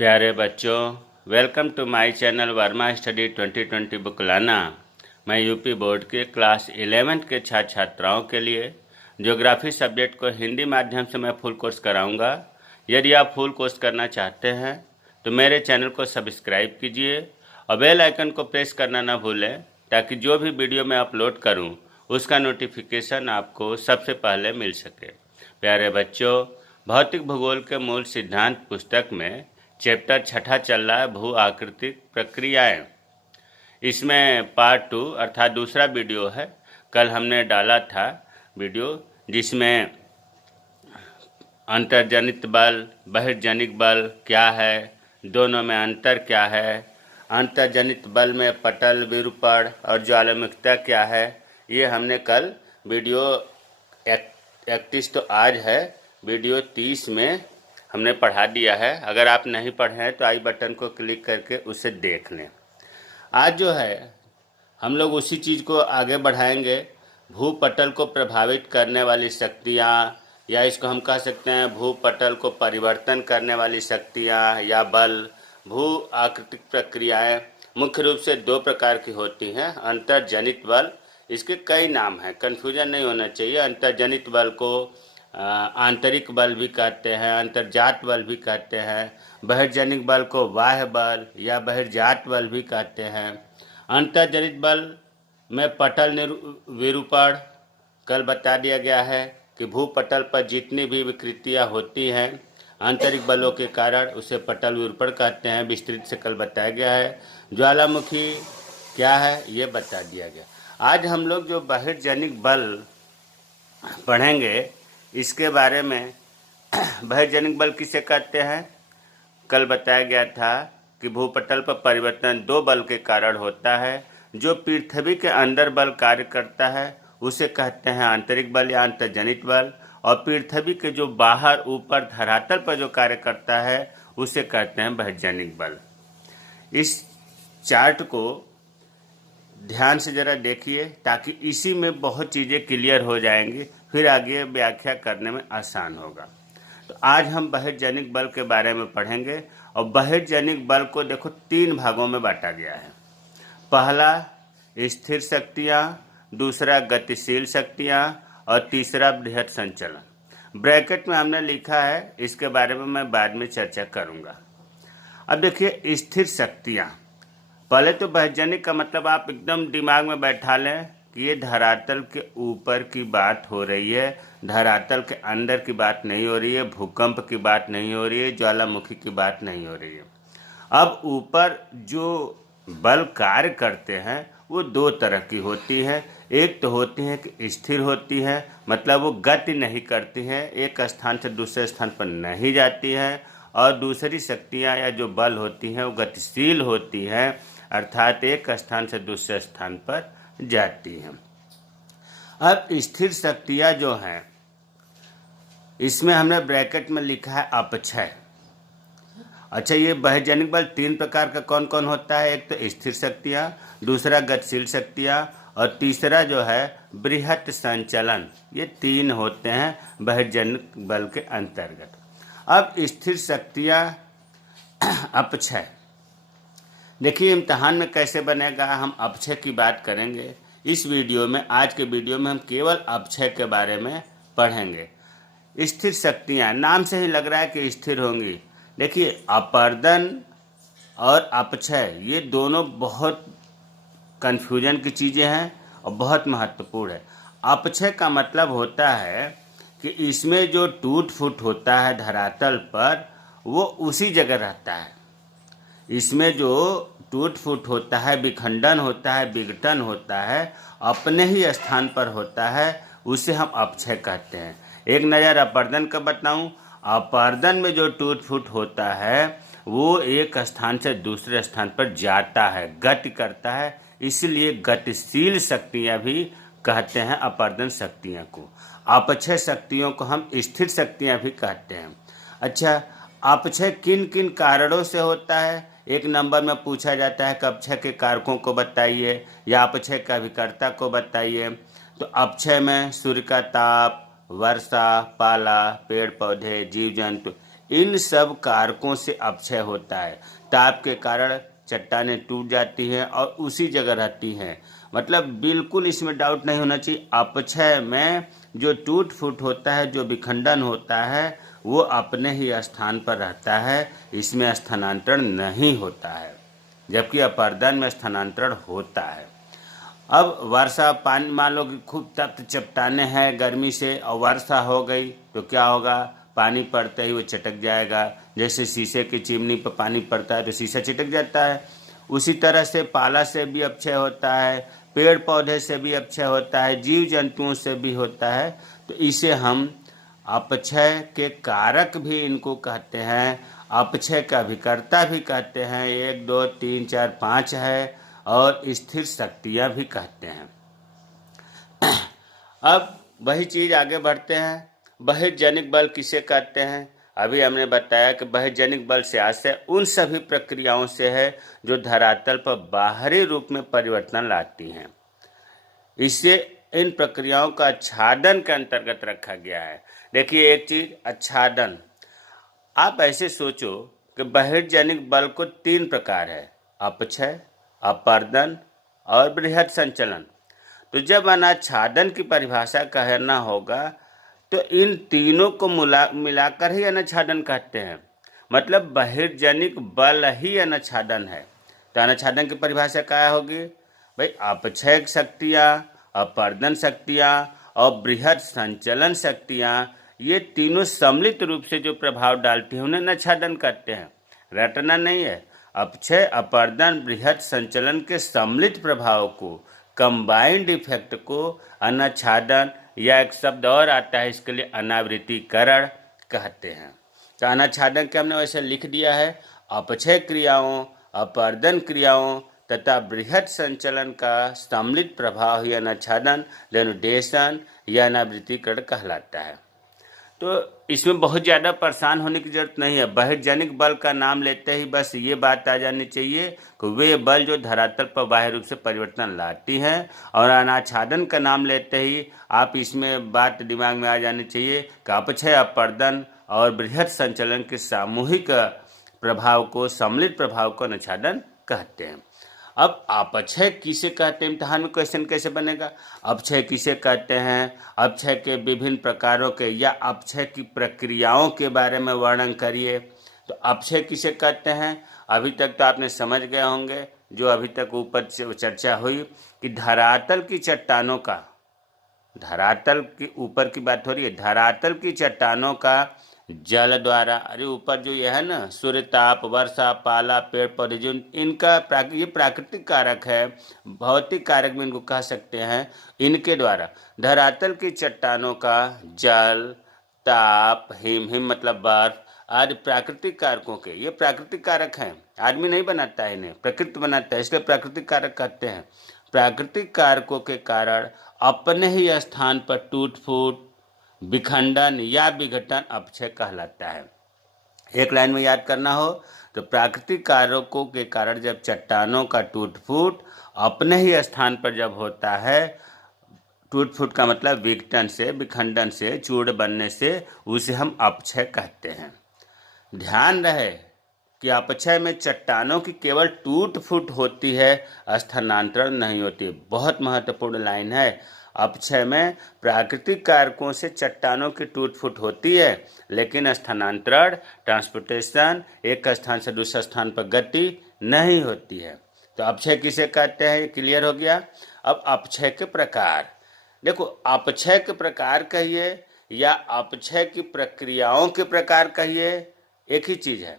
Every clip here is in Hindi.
प्यारे बच्चों, welcome to my channel Verma study 2020 बुकलाना। मैं यूपी बोर्ड के क्लास 11th के छात्र छात्राओं के लिए ज्योग्राफी सब्जेक्ट को हिंदी माध्यम से मैं फुल कोर्स कराऊंगा। यदि आप फुल कोर्स करना चाहते हैं तो मेरे चैनल को सब्सक्राइब कीजिए और बेल आइकन को प्रेस करना ना भूलें, ताकि जो भी वीडियो मैं अपलोड करूं उसका नोटिफिकेशन आपको सबसे पहले मिल सके। प्यारे बच्चों, भौतिक भूगोल के मूल सिद्धांत पुस्तक में चैप्टर छठा चल रहा है, भू आकृतिक प्रक्रियाएं। इसमें पार्ट 2 अर्थात दूसरा वीडियो है। कल हमने डाला था वीडियो जिसमें अंतर्जनित बल, बहिर्जनित बल क्या है, दोनों में अंतर क्या है, अंतर्जनित बल में पटल, विरूपण और ज्वालामुखिता क्या है, ये हमने कल वीडियो 31 तो आज है, वीडियो 30 में हमने पढ़ा दिया है। अगर आप नहीं पढ़े हैं तो आई बटन को क्लिक करके उसे देख लें। आज जो है हम लोग उसी चीज़ को आगे बढ़ाएंगे। भूपटल को प्रभावित करने वाली शक्तियाँ, या इसको हम कह सकते हैं भूपटल को परिवर्तन करने वाली शक्तियाँ या बल। भू आकृतिक प्रक्रियाएं मुख्य रूप से दो प्रकार की होती हैं। अंतर्जनित बल, इसके कई नाम हैं, कन्फ्यूजन नहीं होना चाहिए। अंतर्जनित बल को आंतरिक बल भी कहते हैं, अंतर्जात बल भी कहते हैं। बहिर्जनित बल को बाह्य बल या बहिर्जात बल भी कहते हैं। अंतर्जनित बल में पटल विरूपण कल बता दिया गया है कि भूपटल पर जितनी भी विकृतियाँ होती हैं आंतरिक बलों के कारण उसे पटल विरूपण कहते हैं। विस्तृत से कल बताया गया है। ज्वालामुखी क्या है ये बता दिया गया। आज हम लोग जो बहिर्जनित बल पढ़ेंगे इसके बारे में। बहिर्जनित बल किसे कहते हैं? कल बताया गया था कि भूपटल पर परिवर्तन दो बल के कारण होता है। जो पृथ्वी के अंदर बल कार्य करता है उसे कहते हैं आंतरिक बल या अंतर्जनित बल, और पृथ्वी के जो बाहर ऊपर धरातल पर जो कार्य करता है उसे कहते हैं बहिर्जनित बल। इस चार्ट को ध्यान से ज़रा देखिए ताकि इसी में बहुत चीज़ें क्लियर हो जाएंगी, फिर आगे व्याख्या करने में आसान होगा। तो आज हम बहिर्जनित बल के बारे में पढ़ेंगे। और बहिर्जनित बल को देखो तीन भागों में बांटा गया है। पहला स्थिर शक्तियाँ, दूसरा गतिशील शक्तियाँ और तीसरा बृहत संचलन। ब्रैकेट में हमने लिखा है, इसके बारे में मैं बाद में चर्चा करूँगा। अब देखिए स्थिर शक्तियाँ। पहले तो बहिर्जनित का मतलब आप एकदम दिमाग में बैठा लें कि ये धरातल के ऊपर की बात हो रही है, धरातल के अंदर की बात नहीं हो रही है, भूकंप की बात नहीं हो रही है, ज्वालामुखी की बात नहीं हो रही है। अब ऊपर जो बल कार्य करते हैं वो दो तरह की होती है। एक तो होती है कि स्थिर होती है, मतलब वो गति नहीं करती हैं, एक स्थान से दूसरे स्थान पर नहीं जाती हैं। और दूसरी शक्तियाँ या जो बल होती हैं वो गतिशील होती हैं, अर्थात एक स्थान से दूसरे स्थान पर जाती हैं। अब स्थिर शक्तियाँ जो हैं इसमें हमने ब्रैकेट में लिखा है अपक्षय। अच्छा, ये बहिर्जनित बल तीन प्रकार का कौन कौन होता है? एक तो स्थिर शक्तियाँ, दूसरा गतिशील शक्तियाँ और तीसरा जो है बृहत संचलन। ये तीन होते हैं बहिर्जनित बल के अंतर्गत। अब स्थिर शक्तियाँ अपक्षय, देखिए इम्तहान में कैसे बनेगा। हम अपक्षय की बात करेंगे इस वीडियो में। आज के वीडियो में हम केवल अपक्षय के बारे में पढ़ेंगे। स्थिर शक्तियाँ, नाम से ही लग रहा है कि स्थिर होंगी। देखिए अपर्दन और अपक्षय ये दोनों बहुत कन्फ्यूजन की चीज़ें हैं और बहुत महत्वपूर्ण है। अपक्षय का मतलब होता है कि इसमें जो टूट फूट होता है धरातल पर वो उसी जगह रहता है। इसमें जो टूट फूट होता है, विखंडन होता है, विघटन होता है, अपने ही स्थान पर होता है, उसे हम अपक्षय कहते हैं। एक नज़र अपर्दन का बताऊं। अपर्दन में जो टूट फूट होता है वो एक स्थान से दूसरे स्थान पर जाता है, गति करता है, इसलिए गतिशील शक्तियाँ भी कहते हैं अपर्दन शक्तियों को। अपक्षय शक्तियों को हम स्थिर शक्तियाँ भी कहते हैं। अच्छा, अपक्षय किन किन कारणों से होता है? एक नंबर में पूछा जाता है कि अपक्षय के कारकों को बताइए या अपक्षय के अभिकर्ता को बताइए। तो अपक्षय में सूर्य का ताप, वर्षा, पाला, पेड़ पौधे, जीव जंतु, इन सब कारकों से अपक्षय होता है। ताप के कारण चट्टानें टूट जाती हैं और उसी जगह रहती हैं। मतलब बिल्कुल इसमें डाउट नहीं होना चाहिए, अपक्षय में जो टूट फूट होता है, जो विखंडन होता है, वो अपने ही स्थान पर रहता है, इसमें स्थानांतरण नहीं होता है। जबकि अपर्दन में स्थानांतरण होता है। अब वर्षा पानी, मान लो कि खूब तप्त चट्टाने हैं गर्मी से और वर्षा हो गई तो क्या होगा, पानी पड़ते ही वो चटक जाएगा। जैसे शीशे की चिमनी पर पानी पड़ता है तो शीशा चिटक जाता है, उसी तरह से पाला से भी अपक्षय होता है, पेड़ पौधे से भी अपक्षय होता है, जीव जंतुओं से भी होता है। तो इसे हम अपक्षय के कारक भी इनको कहते हैं, अपक्षय का अभिकर्ता भी कहते हैं। 1 2 3 4 5 है, और स्थिर शक्तियाँ भी कहते हैं। अब वही चीज़ आगे बढ़ते हैं, बहिर्जनिक बल किसे कहते हैं। अभी हमने बताया कि बहिर्जनिक बल से आशय उन सभी प्रक्रियाओं से है जो धरातल पर बाहरी रूप में परिवर्तन लाती हैं। इससे इन प्रक्रियाओं का आच्छादन के अंतर्गत रखा गया है। देखिए एक चीज, आच्छादन। आप ऐसे सोचो कि बहिर्जनिक बल को 3 प्रकार है, अपक्षय, अपर्दन और बृहद संचलन। तो जब अनाच्छादन की परिभाषा कहना होगा तो इन तीनों को मिलाकर ही अनाच्छादन कहते हैं। मतलब बहिर्जनिक बल ही अनाच्छादन है। तो अनाच्छादन की परिभाषा क्या होगी भाई, अपक्षय शक्तियाँ, अपर्दन शक्तियाँ और बृहद संचलन शक्तियाँ, ये तीनों सम्मिलित रूप से जो प्रभाव डालती हैं उन्हें अनाच्छादन कहते हैं। रटना नहीं है, अपक्षय, अपर्दन, बृहद संचलन के सम्मिलित प्रभाव को, कंबाइंड इफेक्ट को अनाच्छादन, या एक शब्द और आता है इसके लिए, अनावृत्तिकरण कहते हैं। तो अनाच्छादन के हमने वैसे लिख दिया है, अपक्षय क्रियाओं, अपर्दन क्रियाओं तथा बृहद संचलन का सम्मिलित प्रभाव ही अनाच्छादन, लेनुडेशन या अनावृत्तिकरण कहलाता है। तो इसमें बहुत ज़्यादा परेशान होने की जरूरत नहीं है। बहिर्जनिक बल का नाम लेते ही बस ये बात आ जानी चाहिए कि वे बल जो धरातल पर बाह्य रूप से परिवर्तन लाती हैं, और अनाच्छादन का नाम लेते ही आप इसमें बात दिमाग में आ जानी चाहिए कि अपक्षय, अपर्दन और बृहद संचलन के सामूहिक प्रभाव को, सम्मिलित प्रभाव को अनाच्छादन कहते हैं। अब अपक्षय किसे कहते हैं, इम्तिहान में क्वेश्चन कैसे बनेगा, अपक्षय किसे कहते हैं, अपक्षय के विभिन्न प्रकारों के या अपक्षय की प्रक्रियाओं के बारे में वर्णन करिए। तो अपक्षय किसे कहते हैं, अभी तक तो आपने समझ गए होंगे, जो अभी तक ऊपर चर्चा हुई कि धरातल की चट्टानों का, धरातल के ऊपर की बात हो रही है, धरातल की चट्टानों का जल द्वारा, अरे ऊपर जो ये है ना, सूर्य ताप, वर्षा, पाला, पेड़ पौधे, जो इनका ये प्राकृतिक कारक है, भौतिक कारक भी इनको कह सकते हैं, इनके द्वारा धरातल की चट्टानों का जल, ताप, हिम मतलब बर्फ आदि प्राकृतिक कारकों के, ये प्राकृतिक कारक हैं, आदमी नहीं बनाता है इन्हें, प्रकृति बनाता है, इसलिए प्राकृतिक कारक कहते हैं। प्राकृतिक कारकों के कारण अपने ही स्थान पर टूट फूट, विखंडन या विघटन अपक्षय कहलाता है। एक लाइन में याद करना हो तो प्राकृतिक कारकों के कारण जब चट्टानों का टूट फूट अपने ही स्थान पर जब होता है, टूट फूट का मतलब विघटन से, विखंडन से, चूर्ण बनने से, उसे हम अपक्षय कहते हैं। ध्यान रहे कि अपक्षय में चट्टानों की केवल टूट फूट होती है, स्थानांतरण नहीं होती। बहुत महत्वपूर्ण लाइन है। अपक्षय में प्राकृतिक कारकों से चट्टानों की टूट फूट होती है, लेकिन स्थानांतरण, ट्रांसपोर्टेशन, एक स्थान से दूसरे स्थान पर गति नहीं होती है। तो अपक्षय किसे कहते हैं, क्लियर हो गया। अब अपक्षय के प्रकार देखो, अपक्षय के प्रकार कहिए या अपक्षय की प्रक्रियाओं के प्रकार कहिए, एक ही चीज है।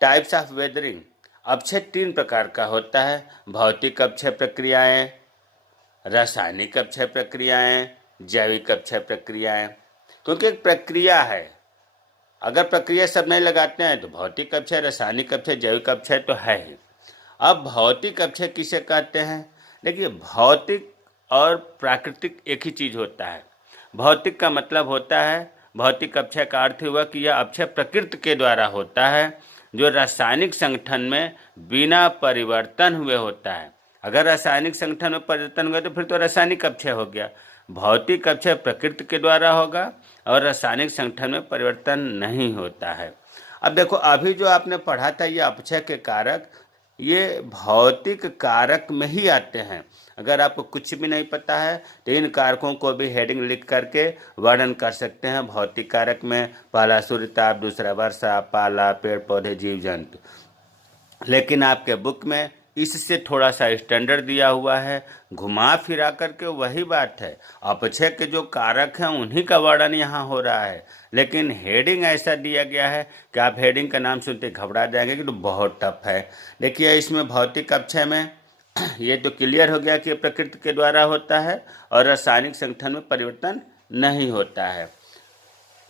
टाइप्स ऑफ वेदरिंग, अपक्षय 3 प्रकार का होता है, भौतिक अपक्षय प्रक्रियाएं, रासायनिक अपक्षय प्रक्रियाएं, जैविक अपक्षय प्रक्रियाएं। क्योंकि एक प्रक्रिया है, अगर प्रक्रिया सब नहीं लगाते हैं तो भौतिक अपक्षय, रासायनिक अपक्षय, जैविक अपक्षय तो है ही। अब भौतिक अपक्षय किसे कहते हैं, देखिए भौतिक और प्राकृतिक एक ही चीज होता है। भौतिक का मतलब होता है, भौतिक अपक्षय का अर्थ हुआ कि यह अपक्षय प्रकृति के द्वारा होता है, जो रासायनिक संगठन में बिना परिवर्तन हुए होता है। अगर रासायनिक संगठन में परिवर्तन हुआ तो फिर तो रासायनिक अपक्षय हो गया। भौतिक अपक्षय प्रकृति के द्वारा होगा और रासायनिक संगठन में परिवर्तन नहीं होता है। अब देखो, अभी जो आपने पढ़ा था ये अपक्षय के कारक, ये भौतिक कारक में ही आते हैं। अगर आपको कुछ भी नहीं पता है तो इन कारकों को भी हेडिंग लिख करके वर्णन कर सकते हैं। भौतिक कारक में पहला सूर्यताप, दूसरा वर्षा, पाला, पेड़ पौधे, जीव जंतु। लेकिन आपके बुक में इससे थोड़ा सा स्टैंडर्ड दिया हुआ है, घुमा फिरा करके वही बात है। अपक्षय के जो कारक हैं उन्हीं का वर्णन यहाँ हो रहा है, लेकिन हेडिंग ऐसा दिया गया है कि आप हेडिंग का नाम सुनते घबरा जाएंगे कि तो बहुत टफ है। देखिए, इसमें भौतिक अपक्षय में ये तो क्लियर हो गया कि प्रकृति के द्वारा होता है और रासायनिक संगठन में परिवर्तन नहीं होता है।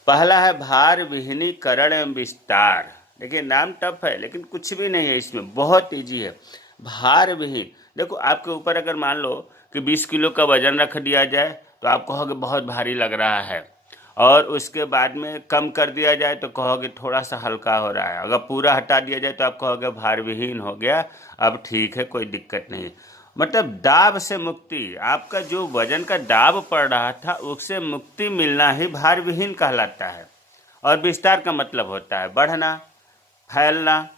पहला है भार विहीनीकरण एवं विस्तार। देखिए, नाम टफ है लेकिन कुछ भी नहीं है इसमें, बहुत ईजी है। भार विहीन, देखो आपके ऊपर अगर मान लो कि 20 किलो का वजन रख दिया जाए तो आप कहोगे बहुत भारी लग रहा है, और उसके बाद में कम कर दिया जाए तो कहोगे थोड़ा सा हल्का हो रहा है। अगर पूरा हटा दिया जाए तो आप कहोगे भार विहीन हो गया, अब ठीक है, कोई दिक्कत नहीं। मतलब दाब से मुक्ति, आपका जो वजन का दाब पड़ रहा था उससे मुक्ति मिलना ही भार विहीन कहलाता है। और विस्तार का मतलब होता है बढ़ना, फैलना।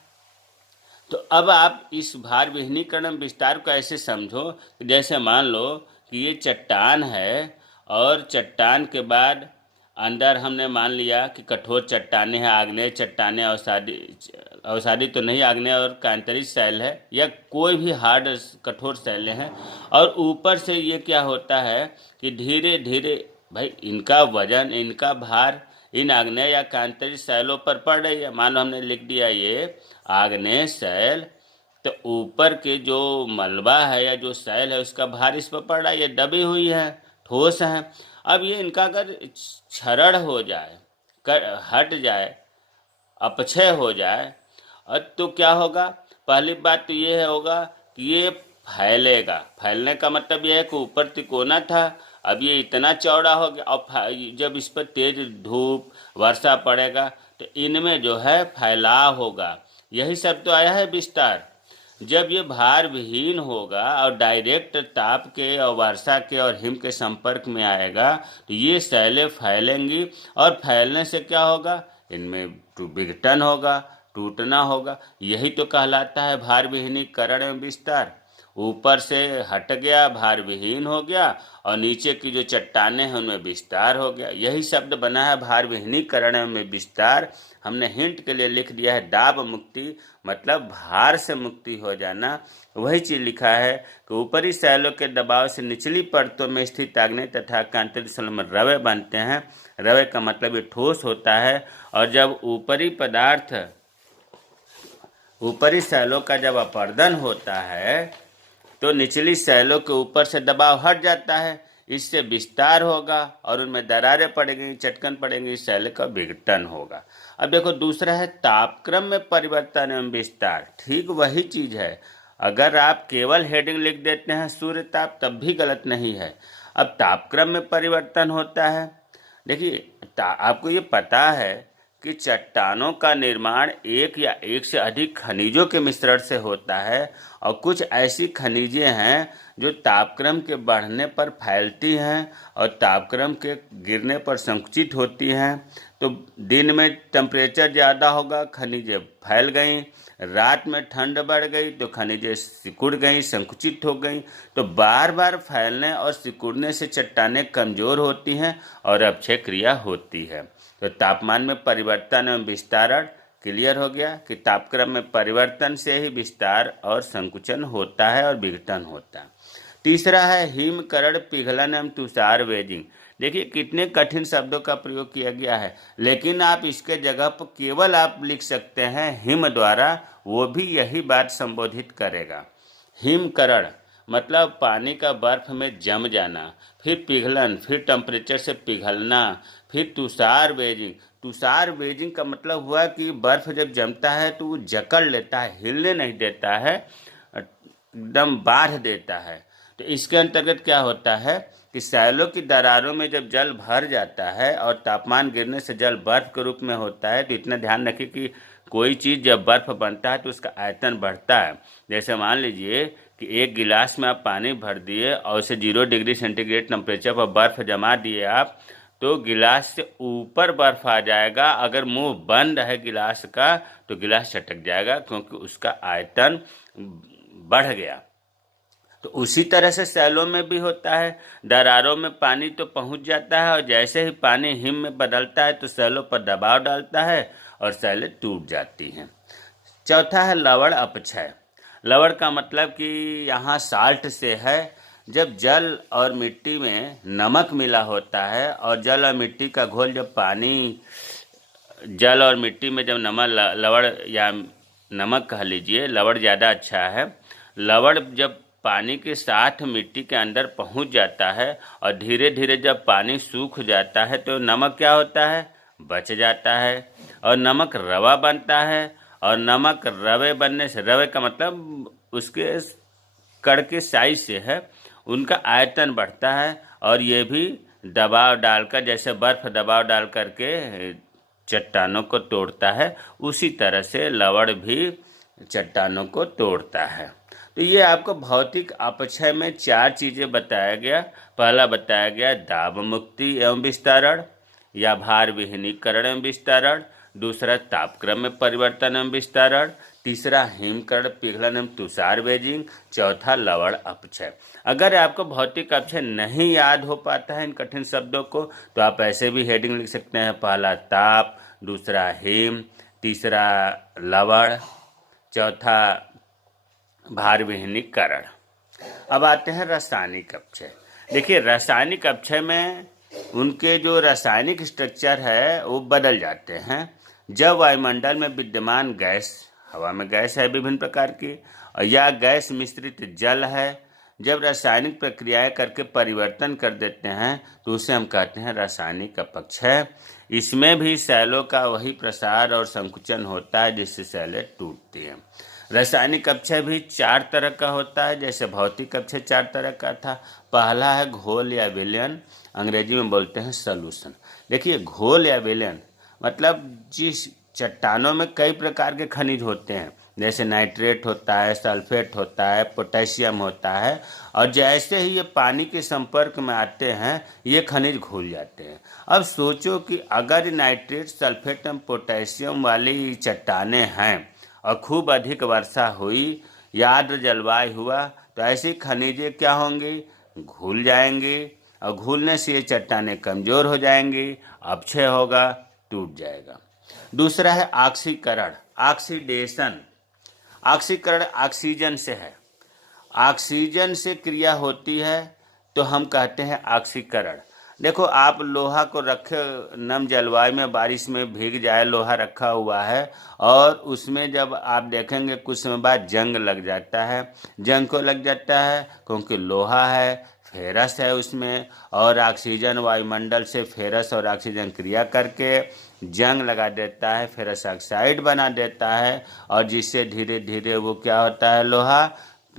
तो अब आप इस भार विहीनीकरण विस्तार को ऐसे समझो कि जैसे मान लो कि ये चट्टान है और चट्टान के बाद अंदर हमने मान लिया कि कठोर चट्टानें हैं, आग्नेय चट्टानें, अवसादी तो नहीं, आग्नेय और कांतरिक शैल है, या कोई भी हार्ड कठोर शैलें हैं। और ऊपर से ये क्या होता है कि धीरे धीरे भाई इनका वजन, इनका भार इन आग्नेय या कांतरिक शैलों पर पड़ रही है। मान लो हमने लिख दिया ये आग्नेय शैल, तो ऊपर के जो मलबा है या जो शैल है उसका भार इस पर पड़ रहा है, ये दबी हुई है, ठोस है। अब ये इनका अगर क्षरण हो जाए, हट जाए, अपक्षय हो जाए, और तो क्या होगा? पहली बात तो ये होगा कि ये फैलेगा। फैलने का मतलब ये है कि ऊपर तिकोना था, अब ये इतना चौड़ा हो गया, और जब इस पर तेज धूप वर्षा पड़ेगा तो इनमें जो है फैलाव होगा। यही सब तो आया है विस्तार। जब ये भार विहीन होगा और डायरेक्ट ताप के और वर्षा के और हिम के संपर्क में आएगा तो ये शैलें फैलेंगी, और फैलने से क्या होगा? इनमें विघटन होगा, टूटना होगा। यही तो कहलाता है भार विहीनीकरण एवं विस्तार। ऊपर से हट गया, भार विहीन हो गया, और नीचे की जो चट्टानें हैं उनमें विस्तार हो गया। यही शब्द बना है भार विहीनीकरण एवं विस्तार। हमने हिंट के लिए लिख दिया है दाब मुक्ति, मतलब भार से मुक्ति हो जाना। वही चीज़ लिखा है कि ऊपरी शैलों के दबाव से निचली परतों में स्थित आग्नेय तथा कांतरिक शैलों में रवे बनते हैं। रवे का मतलब ये ठोस होता है, और जब ऊपरी शैलों का जब अपर्दन होता है तो निचली शैलों के ऊपर से दबाव हट जाता है, इससे विस्तार होगा और उनमें दरारें पड़ेंगी, चटकन पड़ेंगी, शैल का विघटन होगा। अब देखो, दूसरा है तापक्रम में परिवर्तन एवं विस्तार। ठीक वही चीज़ है। अगर आप केवल हेडिंग लिख देते हैं सूर्य ताप, तब भी गलत नहीं है। अब तापक्रम में परिवर्तन होता है। देखिए, आपको ये पता है कि चट्टानों का निर्माण एक या एक से अधिक खनिजों के मिश्रण से होता है, और कुछ ऐसी खनिजें हैं जो तापक्रम के बढ़ने पर फैलती हैं और तापक्रम के गिरने पर संकुचित होती हैं। तो दिन में टेम्परेचर ज़्यादा होगा, खनिजें फैल गई, रात में ठंड बढ़ गई तो खनिजें सिकुड़ गई, संकुचित हो गई। तो बार बार फैलने और सिकुड़ने से चट्टानें कमज़ोर होती हैं और अपक्षय क्रिया होती है। तो तापमान में परिवर्तन एवं विस्तारण क्लियर हो गया कि तापक्रम में परिवर्तन से ही विस्तार और संकुचन होता है और विघटन होता है। तीसरा है हिमकरण पिघलन एवं तुषार वेजिंग। देखिए कितने कठिन शब्दों का प्रयोग किया गया है, लेकिन आप इसके जगह पर केवल आप लिख सकते हैं हिम द्वारा, वो भी यही बात संबोधित करेगा। हिमकरण मतलब पानी का बर्फ में जम जाना, फिर पिघलन, फिर टेम्परेचर से पिघलना, फिर तुषार बेजिंग। तुषार बेजिंग का मतलब हुआ कि बर्फ जब जमता है तो वो जकड़ लेता है, हिलने नहीं देता है, एकदम बांध देता है। तो इसके अंतर्गत क्या होता है कि शैलों की दरारों में जब जल भर जाता है और तापमान गिरने से जल बर्फ के रूप में होता है, तो इतना ध्यान रखिए कि कोई चीज़ जब बर्फ़ बनता है तो उसका आयतन बढ़ता है। जैसे मान लीजिए कि एक गिलास में आप पानी भर दिए और उसे 0 डिग्री सेंटीग्रेड टेम्परेचर पर बर्फ़ जमा दिए आप, तो गिलास से ऊपर बर्फ़ आ जाएगा। अगर मुंह बंद है गिलास का तो गिलास चटक जाएगा, क्योंकि उसका आयतन बढ़ गया। तो उसी तरह से सैलों में भी होता है। दरारों में पानी तो पहुंच जाता है, और जैसे ही पानी हिम में बदलता है तो सैलों पर दबाव डालता है और सैलें टूट जाती हैं। चौथा है लवण अपक्षय। लवण का मतलब कि यहाँ साल्ट से है। जब जल और मिट्टी में नमक मिला होता है, और जल और मिट्टी का घोल जब पानी, जल और मिट्टी में जब लवण या नमक कह लीजिए, लवण ज़्यादा अच्छा है। लवण जब पानी के साथ मिट्टी के अंदर पहुंच जाता है और धीरे धीरे जब पानी सूख जाता है तो नमक क्या होता है, बच जाता है, और नमक रवा बनता है। और नमक रवे बनने से, रवे का मतलब उसके कण के साइज से है, उनका आयतन बढ़ता है। और ये भी दबाव डालकर, जैसे बर्फ़ दबाव डाल करके चट्टानों को तोड़ता है, उसी तरह से लवण भी चट्टानों को तोड़ता है। तो ये आपको भौतिक अपक्षय में 4 चीज़ें बताया गया। पहला बताया गया दाब मुक्ति एवं विस्तारण या भार विहीनीकरण एवं विस्तारण। दूसरा तापक्रम में परिवर्तन एवं विस्तारण। तीसरा हिमकर्ण पिघलन एवं तुषार बेजिंग। चौथा लवण अपक्षय। अगर आपको भौतिक अपक्षय नहीं याद हो पाता है इन कठिन शब्दों को, तो आप ऐसे भी हेडिंग लिख सकते हैं। पहला ताप, दूसरा हिम, तीसरा लवण, चौथा भार विहीनीकरण। अब आते हैं रासायनिक अपक्षय। देखिए, रासायनिक अपक्षय में उनके जो रासायनिक स्ट्रक्चर है वो बदल जाते हैं। जब वायुमंडल में विद्यमान गैस, हवा में गैस है विभिन्न प्रकार की, और या गैस मिश्रित जल है, जब रासायनिक प्रक्रियाएं करके परिवर्तन कर देते हैं तो उसे हम कहते हैं रासायनिक अपक्षय। इसमें भी सैलों का वही प्रसार और संकुचन होता है जिससे सैलें टूटती हैं। रासायनिक अपक्षय भी 4 तरह का होता है। जैसे भौतिक अपक्षय 4 तरह का था। पहला है घोल या विलयन, अंग्रेजी में बोलते हैं सॉल्यूशन। देखिए, घोल या विलयन मतलब जिस चट्टानों में कई प्रकार के खनिज होते हैं, जैसे नाइट्रेट होता है, सल्फेट होता है, पोटेशियम होता है, और जैसे ही ये पानी के संपर्क में आते हैं ये खनिज घुल जाते हैं। अब सोचो कि अगर नाइट्रेट, सल्फेट एवं पोटेशियम वाली चट्टानें हैं और खूब अधिक वर्षा हुई या आर्द्र जलवायु हुआ, तो ऐसी खनिजें क्या होंगी, घुल जाएंगी, और घुलने से ये चट्टानें कमज़ोर हो जाएंगी, अपक्षय होगा, टूट जाएगा। दूसरा है ऑक्सीकरण, ऑक्सीडेशन। ऑक्सीकरण ऑक्सीजन से है, ऑक्सीजन से क्रिया होती है तो हम कहते हैं ऑक्सीकरण। देखो, आप लोहा को रखे नम जलवायु में, बारिश में भीग जाए, लोहा रखा हुआ है, और उसमें जब आप देखेंगे कुछ समय बाद जंग लग जाता है। जंग को लग जाता है क्योंकि लोहा है, फेरस है उसमें, और ऑक्सीजन वायुमंडल से फेरस और ऑक्सीजन क्रिया करके जंग लगा देता है, फेरस ऑक्साइड बना देता है, और जिससे धीरे धीरे वो क्या होता है, लोहा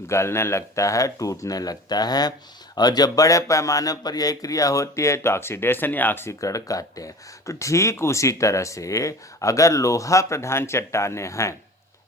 गलने लगता है, टूटने लगता है। और जब बड़े पैमाने पर यह क्रिया होती है तो ऑक्सीडेशन या ऑक्सीकरण कहते हैं। तो ठीक उसी तरह से अगर लोहा प्रधान चट्टानें हैं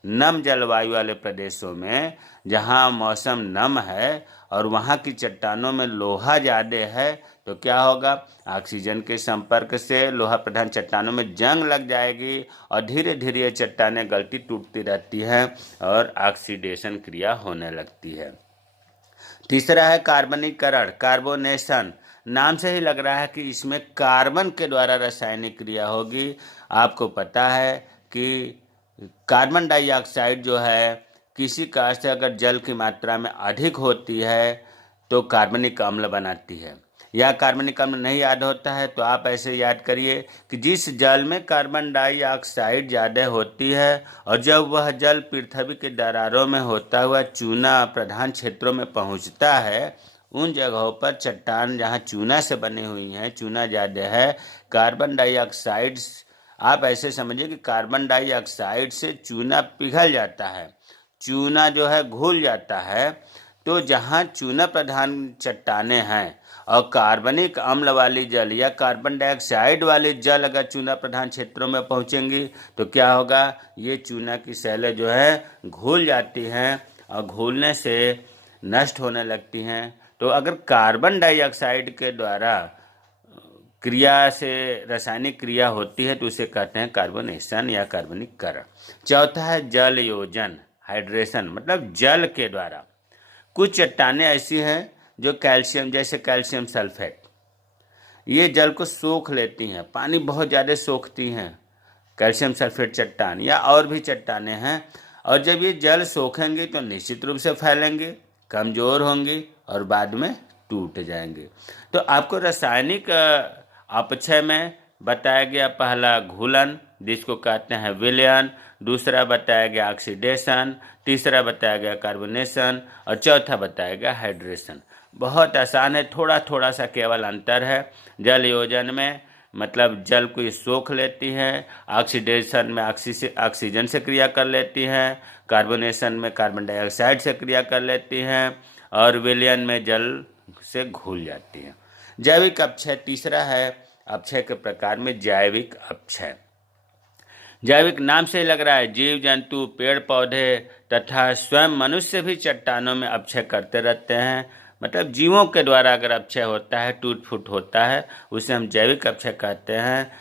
नम जलवायु वाले प्रदेशों में, जहाँ मौसम नम है और वहाँ की चट्टानों में लोहा ज़्यादा है, तो क्या होगा, ऑक्सीजन के संपर्क से लोहा प्रधान चट्टानों में जंग लग जाएगी, और धीरे धीरे ये चट्टानें गलती टूटती रहती हैं और ऑक्सीडेशन क्रिया होने लगती है। तीसरा है कार्बनीकरण, कार्बोनेशन। नाम से ही लग रहा है कि इसमें कार्बन के द्वारा रासायनिक क्रिया होगी। आपको पता है कि कार्बन डाइऑक्साइड जो है किसी कारण से अगर जल की मात्रा में अधिक होती है तो कार्बनिक अम्ल बनाती है, या कार्बनिक अम्ल नहीं याद होता है तो आप ऐसे याद करिए कि जिस जल में कार्बन डाइऑक्साइड ज़्यादा होती है और जब वह जल पृथ्वी के दरारों में होता हुआ चूना प्रधान क्षेत्रों में पहुंचता है, उन जगहों पर चट्टान जहां चूना से बनी हुई हैं, चूना ज़्यादा है, कार्बन डाइऑक्साइड, आप ऐसे समझिए कि कार्बन डाइऑक्साइड से चूना पिघल जाता है, चूना जो है घुल जाता है। तो जहाँ चूना प्रधान चट्टानें हैं और कार्बनिक अम्ल वाली जल या कार्बन डाइऑक्साइड वाली जल अगर चूना प्रधान क्षेत्रों में पहुँचेंगी तो क्या होगा, ये चूना की सेलें जो है घुल जाती हैं और घुलने से नष्ट होने लगती हैं। तो अगर कार्बन डाइऑक्साइड के द्वारा क्रिया से रासायनिक क्रिया होती है तो उसे कहते हैं कार्बोनेशन या कार्बनिककरण। चौथा है जल योजन, हाइड्रेशन, मतलब जल के द्वारा। कुछ चट्टानें ऐसी हैं जो कैल्शियम, जैसे कैल्शियम सल्फेट, ये जल को सोख लेती हैं, पानी बहुत ज़्यादा सोखती हैं कैल्शियम सल्फेट चट्टान, या और भी चट्टानें हैं। और जब ये जल सोखेंगे तो निश्चित रूप से फैलेंगे, कमज़ोर होंगी और बाद में टूट जाएंगे। तो आपको रासायनिक अपक्षय में बताया गया पहला घुलन, जिसको कहते हैं विलयन, दूसरा बताया गया ऑक्सीडेशन, तीसरा बताया गया कार्बोनेशन और चौथा बताया गया हाइड्रेशन। बहुत आसान है, थोड़ा थोड़ा सा केवल अंतर है। जल योजन में मतलब जल को ये सोख लेती है, ऑक्सीडेशन में ऑक्सीजन से क्रिया कर लेती हैं, कार्बोनेशन में कार्बन डाइऑक्साइड से क्रिया कर लेती हैं और विलयन में जल से घुल जाती हैं। जैविक अपक्षय तीसरा है अपक्षय के प्रकार में जैविक अपक्षय। जैविक नाम से लग रहा है जीव जंतु, पेड़ पौधे तथा स्वयं मनुष्य भी चट्टानों में अपक्षय करते रहते हैं। मतलब जीवों के द्वारा अगर अपक्षय होता है, टूट फूट होता है, उसे हम जैविक अपक्षय कहते हैं।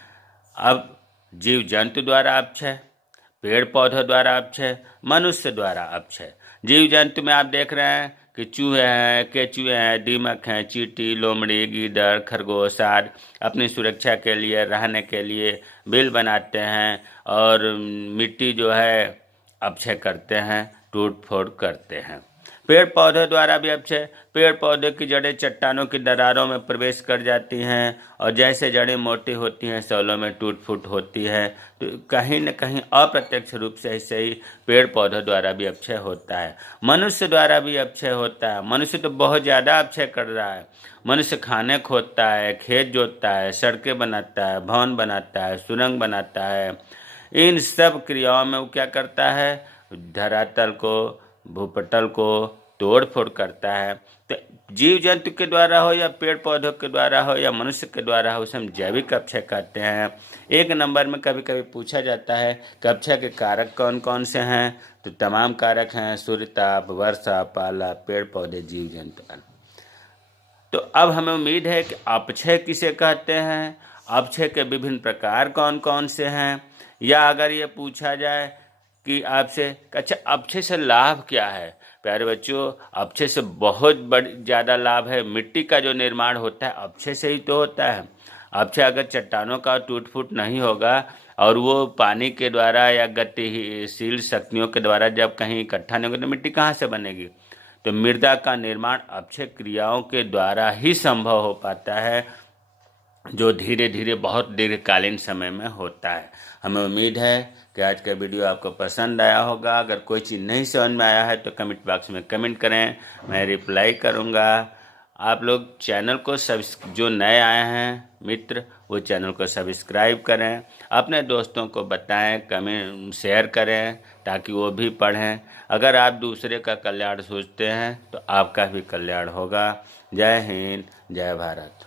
अब जीव जंतु द्वारा अपक्षय, पेड़ पौधों द्वारा अपक्षय, मनुष्य द्वारा अपक्षय। जीव जंतु में आप देख रहे हैं कि चूहे हैं, केचुए हैं, दीमक हैं, चींटी, लोमड़ी, गीदड़, खरगोश आदि अपनी सुरक्षा के लिए, रहने के लिए बिल बनाते हैं और मिट्टी जो है अपक्षय करते हैं, टूट फोड़ करते हैं। पेड़ पौधों द्वारा भी अपक्षय, पेड़ पौधे की जड़ें चट्टानों की दरारों में प्रवेश कर जाती हैं और जैसे जड़ें मोटी होती हैं शैलों में टूट फूट होती है। तो कहीं न कहीं अप्रत्यक्ष रूप से ऐसे ही पेड़ पौधों द्वारा भी अपक्षय होता है। मनुष्य द्वारा भी अपक्षय होता है। मनुष्य तो बहुत ज़्यादा अपक्षय कर रहा है। मनुष्य खाने खोदता है, खेत जोतता है, सड़कें बनाता है, भवन बनाता है, सुरंग बनाता है। इन सब क्रियाओं में वो क्या करता है, धरातल को, भूपटल को तोड़ फोड़ करता है। तो जीव जंतु के द्वारा हो या पेड़ पौधों के द्वारा हो या मनुष्य के द्वारा हो, उसे हम जैविक अपक्षय कहते हैं। एक नंबर में कभी कभी पूछा जाता है कि अपक्षय के कारक कौन कौन से हैं, तो तमाम कारक हैं, सूर्यताप, वर्षा, पाला, पेड़ पौधे, जीव जंतु। तो अब हमें उम्मीद है कि अपक्षय किसे कहते हैं, अपक्षय के विभिन्न प्रकार कौन कौन से हैं, या अगर ये पूछा जाए कि आपसे अच्छा अपक्षय से लाभ क्या है। प्यारे बच्चों, अपक्षय से बहुत ज़्यादा लाभ है। मिट्टी का जो निर्माण होता है अपक्षय से ही तो होता है। अपक्षय अगर चट्टानों का टूट फूट नहीं होगा और वो पानी के द्वारा या गतिशील शक्तियों के द्वारा जब कहीं इकट्ठा नहीं होगा तो मिट्टी कहाँ से बनेगी। तो मृदा का निर्माण अपक्षय क्रियाओं के द्वारा ही संभव हो पाता है, जो धीरे धीरे बहुत दीर्घकालीन समय में होता है। हमें उम्मीद है कि आज का वीडियो आपको पसंद आया होगा। अगर कोई चीज़ नहीं समझ में आया है तो कमेंट बॉक्स में कमेंट करें, मैं रिप्लाई करूंगा। आप लोग चैनल को जो नए आए हैं मित्र, वो चैनल को सब्सक्राइब करें, अपने दोस्तों को बताएं, कमेंट शेयर करें ताकि वो भी पढ़ें। अगर आप दूसरे का कल्याण सोचते हैं तो आपका भी कल्याण होगा। जय हिंद, जय भारत।